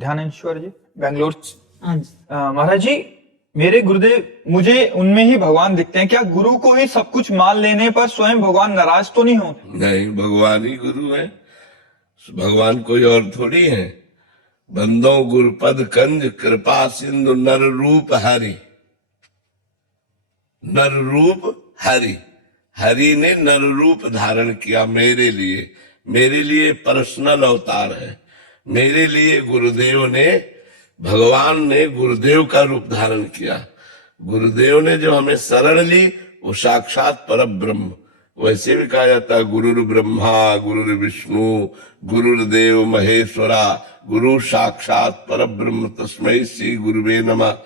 ध्यानेश्वर जी, बेंगलोर। हाँ जी। महाराज जी, मेरे गुरुदेव मुझे उनमें ही भगवान दिखते हैं। क्या गुरु को ही सब कुछ मान लेने पर स्वयं भगवान नाराज तो नहीं होते? नहीं, भगवान ही गुरु है, भगवान कोई और थोड़ी है। बंदो गुरुपद कंज कृपा सिंधु नर रूप हरि। नर रूप हरि, हरि ने नर रूप धारण किया मेरे लिए पर्सनल अवतार है। मेरे लिए गुरुदेव ने, भगवान ने गुरुदेव का रूप धारण किया। गुरुदेव ने जो हमें शरण ली वो साक्षात पर ब्रह्म। वैसे भी कहा जाता है गुरुर ब्रह्मा गुरुर विष्णु गुरुर्देव महेश्वरा गुरु साक्षात पर ब्रह्म तस्मै श्री गुरुवे नमः।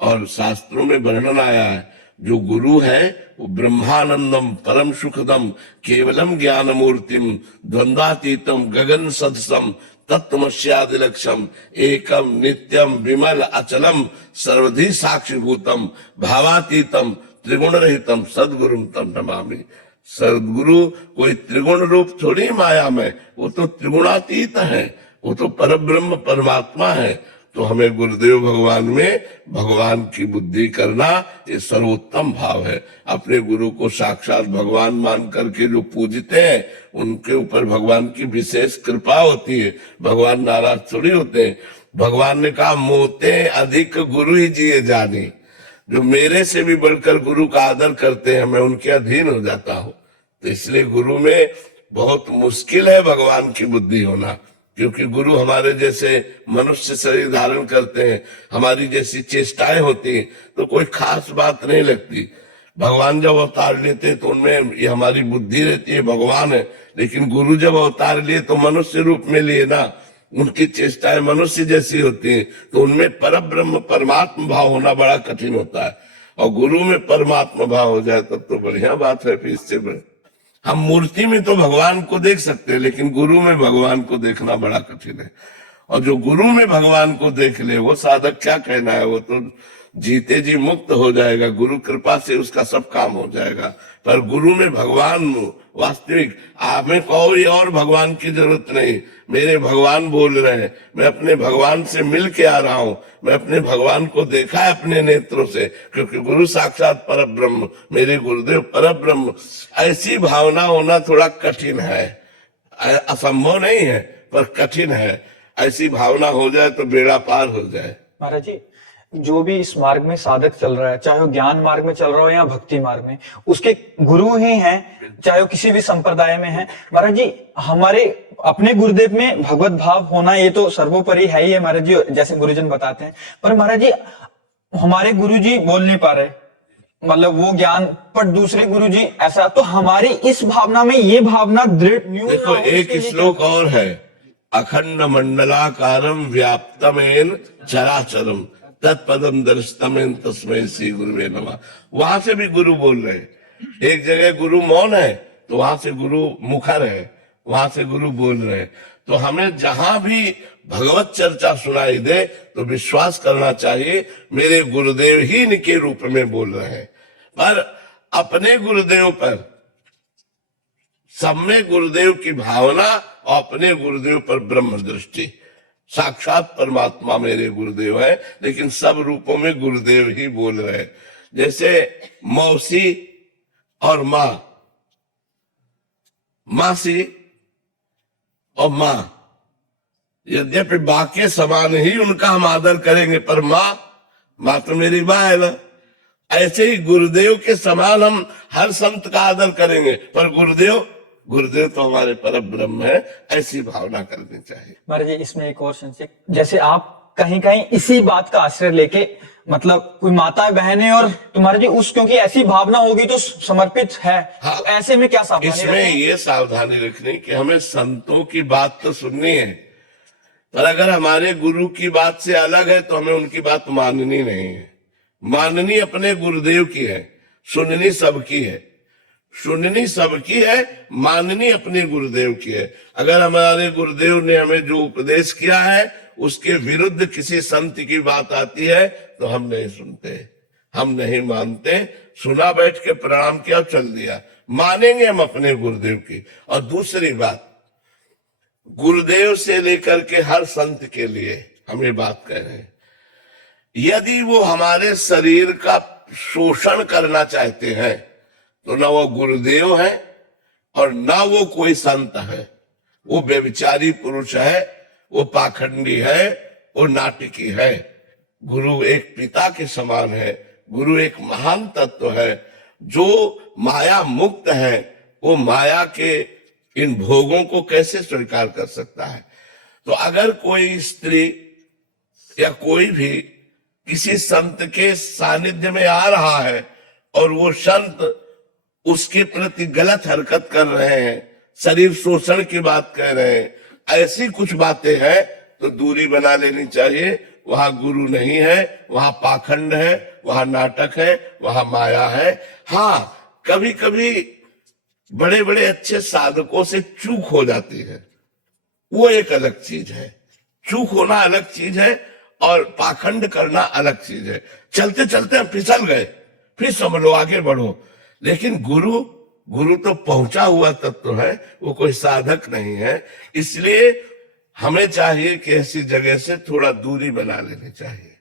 और शास्त्रों में वर्णन आया है जो गुरु है वो ब्रह्मानंदम परम सुखदम केवलम ज्ञान मूर्तिम द्वंद्वातीतम गगन सदसम तत्वमस्यादिलक्षम एकम नित्यम विमल अचलम सर्वधि साक्षिभूतम भावातीतम त्रिगुण रहितम सदगुरुम तम नमामि। सदगुरु कोई त्रिगुण रूप थोड़ी माया में, वो तो त्रिगुणातीत है, वो तो परब्रह्म परमात्मा है। तो हमें गुरुदेव भगवान में भगवान की बुद्धि करना ये सर्वोत्तम भाव है। अपने गुरु को साक्षात भगवान मान करके जो पूजते हैं उनके ऊपर भगवान की विशेष कृपा होती है। भगवान नाराज थोड़ी होते हैं। भगवान ने कहा मोते अधिक गुरु ही जिए जाने। जो मेरे से भी बढ़कर गुरु का आदर करते हैं मैं उनके अधीन हो जाता हूँ। तो इसलिए गुरु में बहुत मुश्किल है भगवान की बुद्धि होना, क्योंकि गुरु हमारे जैसे मनुष्य शरीर धारण करते हैं, हमारी जैसी चेष्टाएं होती हैं, तो कोई खास बात नहीं लगती। भगवान जब अवतार लेते हैं तो उनमें ये हमारी बुद्धि रहती है भगवान है, लेकिन गुरु जब अवतार लिए तो मनुष्य रूप में लिए ना, उनकी चेष्टाएं मनुष्य जैसी होती हैं, तो उनमें परब्रह्म परमात्मा भाव होना बड़ा कठिन होता है। और गुरु में परमात्मा भाव हो जाए तब तो बढ़िया बात है। फिर इससे बड़े हम मूर्ति में तो भगवान को देख सकते हैं, लेकिन गुरु में भगवान को देखना बड़ा कठिन है। और जो गुरु में भगवान को देख ले वो साधक क्या कहना है, वो तो जीते जी मुक्त हो जाएगा। गुरु कृपा से उसका सब काम हो जाएगा। पर गुरु में भगवान वास्तविक, हमें कोई और भगवान की जरूरत नहीं। मेरे भगवान बोल रहे हैं, मैं अपने भगवान से मिल के आ रहा हूँ। मैं अपने भगवान को देखा है अपने नेत्रों से, क्योंकि गुरु साक्षात परब्रह्म, मेरे गुरुदेव परब्रह्म। ऐसी भावना होना थोड़ा कठिन है, असंभव नहीं है पर कठिन है। ऐसी भावना हो जाए तो बेड़ा पार हो जाए। महाराज जी, जो भी इस मार्ग में साधक चल रहा है, चाहे वो ज्ञान मार्ग में चल रहा हो या भक्ति मार्ग में, उसके गुरु ही हैं, चाहे वो किसी भी संप्रदाय में है। महाराज जी, हमारे अपने गुरुदेव में भगवत भाव होना ये तो सर्वोपरि है ही है महाराज जी, जैसे गुरुजन बताते हैं। पर महाराज जी, हमारे गुरु जी बोल नहीं पा रहे, मतलब वो ज्ञान, पर दूसरे गुरु जी ऐसा, तो हमारी इस भावना में ये भावना दृढ़। देखो एक श्लोक और है, अखंड मंडलाकारम व्याप्तमेन चराचरम तत्पदम दर्शतमेन तस्मै श्री गुरुवे नमः। वहां से भी गुरु बोल रहे हैं। एक जगह गुरु मौन है तो वहां से गुरु मुखर है, वहां से गुरु बोल रहे हैं। तो हमें जहां भी भगवत चर्चा सुनाई दे तो विश्वास करना चाहिए मेरे गुरुदेव ही इनके रूप में बोल रहे हैं। पर अपने गुरुदेव पर, सब में गुरुदेव की भावना और अपने गुरुदेव पर ब्रह्म दृष्टि। साक्षात परमात्मा मेरे गुरुदेव है, लेकिन सब रूपों में गुरुदेव ही बोल रहे हैं। जैसे मौसी और माँ, मासी और माँ, यद्यपि बा के समान ही उनका हम आदर करेंगे, पर माँ तो मेरी माँ है ना। ऐसे ही गुरुदेव के समान हम हर संत का आदर करेंगे, पर गुरुदेव तो हमारे परम ब्रह्म है। ऐसी भावना करनी चाहिए। महाराज जी, इसमें एक और संशय, जैसे आप कहीं कहीं इसी बात का आश्रय लेके, मतलब कोई माता बहन है और तुम्हारे जी उस, क्योंकि ऐसी भावना होगी तो समर्पित है। हाँ, तो ऐसे में क्या सावधानी इसमें ये सावधानी रखनी कि हमें संतों की बात तो सुननी है, पर अगर हमारे गुरु की बात से अलग है तो हमें उनकी बात माननी नहीं है। माननी अपने गुरुदेव की है, सुननी सबकी है। सुननी सबकी है, माननी अपने गुरुदेव की है। अगर हमारे गुरुदेव ने हमें जो उपदेश किया है उसके विरुद्ध किसी संत की बात आती है तो हम नहीं सुनते, हम नहीं मानते। सुना, बैठ के प्रणाम किया, चल दिया। मानेंगे हम अपने गुरुदेव की। और दूसरी बात, गुरुदेव से लेकर के हर संत के लिए हम ये बात कह रहे हैं। यदि वो हमारे शरीर का शोषण करना चाहते हैं तो ना वो गुरुदेव है और ना वो कोई संत है, वो व्यभिचारी पुरुष है, वो पाखंडी है, वो नाटकी है। गुरु एक पिता के समान है, गुरु एक महान तत्व है जो माया मुक्त है। वो माया के इन भोगों को कैसे स्वीकार कर सकता है? तो अगर कोई स्त्री या कोई भी किसी संत के सानिध्य में आ रहा है और वो संत उसके प्रति गलत हरकत कर रहे हैं, शरीर शोषण की बात कह रहे हैं, ऐसी कुछ बातें हैं तो दूरी बना लेनी चाहिए। वहां गुरु नहीं है, वहां पाखंड है, वहां नाटक है, वहां माया है। हाँ, कभी कभी बड़े बड़े अच्छे साधकों से चूक हो जाती है, वो एक अलग चीज है। चूक होना अलग चीज है और पाखंड करना अलग चीज है। चलते चलते हम फिसल गए, फिर समझ लो आगे बढ़ो। लेकिन गुरु तो पहुंचा हुआ तत्व है, वो कोई साधक नहीं है। इसलिए हमें चाहिए कि ऐसी जगह से थोड़ा दूरी बना लेनी चाहिए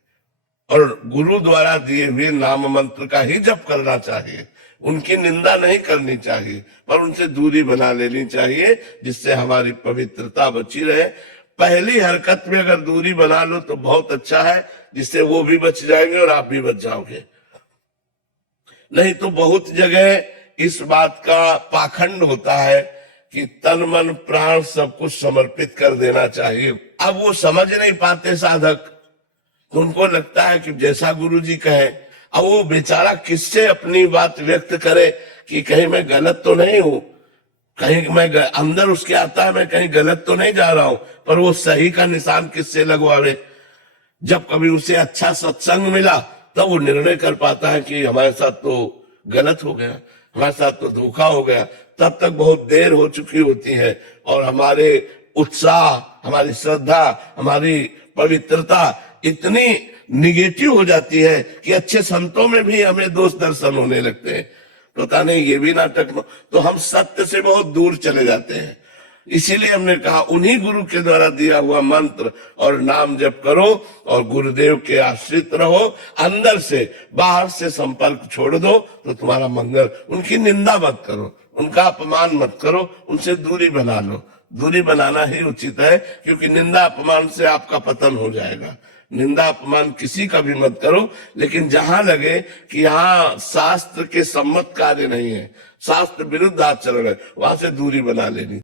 और गुरु द्वारा दिए हुए नाम मंत्र का ही जप करना चाहिए। उनकी निंदा नहीं करनी चाहिए, पर उनसे दूरी बना लेनी चाहिए, जिससे हमारी पवित्रता बची रहे। पहली हरकत में अगर दूरी बना लो तो बहुत अच्छा है, जिससे वो भी बच जाएंगे और आप भी बच जाओगे। नहीं तो बहुत जगह इस बात का पाखंड होता है कि तन मन प्राण सब कुछ समर्पित कर देना चाहिए। अब वो समझ नहीं पाते साधक, तो उनको लगता है कि जैसा गुरुजी कहे। अब वो बेचारा किससे अपनी बात व्यक्त करे कि कहीं मैं गलत तो नहीं हूं, कहीं मैं अंदर उसके आता है मैं कहीं गलत तो नहीं जा रहा हूं, पर वो सही का निशान किससे लगवावे? जब कभी उसे अच्छा सत्संग मिला तब वो निर्णय कर पाता है कि हमारे साथ तो गलत हो गया, हमारे साथ तो धोखा हो गया। तब तक बहुत देर हो चुकी होती है और हमारे उत्साह, हमारी श्रद्धा, हमारी पवित्रता इतनी निगेटिव हो जाती है कि अच्छे संतों में भी हमें दोष दर्शन होने लगते हैं। पता नहीं ये भी नाटक, तो हम सत्य से बहुत दूर चले जाते हैं। इसीलिए हमने कहा उन्हीं गुरु के द्वारा दिया हुआ मंत्र और नाम जप करो और गुरुदेव के आश्रित रहो। अंदर से, बाहर से संपर्क छोड़ दो तो तुम्हारा मंगल। उनकी निंदा मत करो, उनका अपमान मत करो, उनसे दूरी बना लो। दूरी बनाना ही उचित है, क्योंकि निंदा अपमान से आपका पतन हो जाएगा। निंदा अपमान किसी का भी मत करो, लेकिन जहां लगे कि यहाँ शास्त्र के सम्मत कार्य नहीं है, शास्त्र विरुद्ध आचरण है, वहां से दूरी बना लेनी।